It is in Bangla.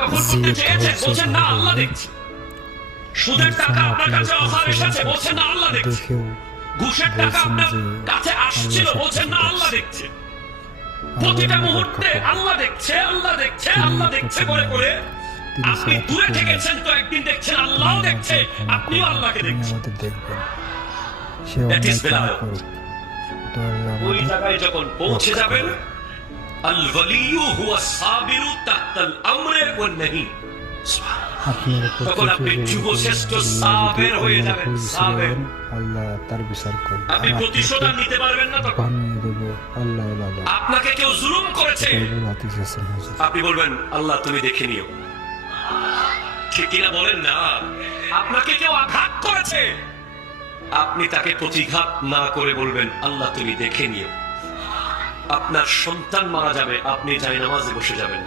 দখল করতে চেয়েছেন, বলছেন না আল্লাহ দেখছে। সুদের টাকা আপনার কাছে অফার এসেছে, বলছেন না আল্লাহ দেখছে। ঘুষের টাকা আপনার কাছে আসছিল, বলছেন না আল্লাহ দেখছে। প্রতিটা মুহূর্তে আল্লাহ দেখছে, আল্লাহ দেখছে, আল্লাহ দেখছে করে করে আপনি দূরে থেকেছেন, তো একদিন দেখছেন আল্লাহ দেখছে, আপনিও আল্লাহকে দেখছেন। That is beloved. ওই জায়গায় যখন পৌঁছে যাবেন, আল ওয়ালিয়ু হুয়া সাবিরু তাহতাল আমরে ওয়ান নাহি, তখন আপনি যুগশ্রেষ্ঠ সাবের হয়ে যাবেন। সাবের, আল্লাহ তার বিচার করবে। আপনি প্রতিশোধ নিতে পারবেন না। তখন আল্লাহ আপনাকে কেউ জুলুম করেছে, আপনি বলবেন আল্লাহ তুমি দেখে নিও। ঠিক কিনা বলেন না? আপনাকে কেউ আঘাত করেছে, আপনি তাকে প্রতিঘাত না করে বলবেন আল্লাহ তুমি দেখে নিও। আপনার সন্তান মারা যাবে, আপনি জানাজায় বসে যাবেন।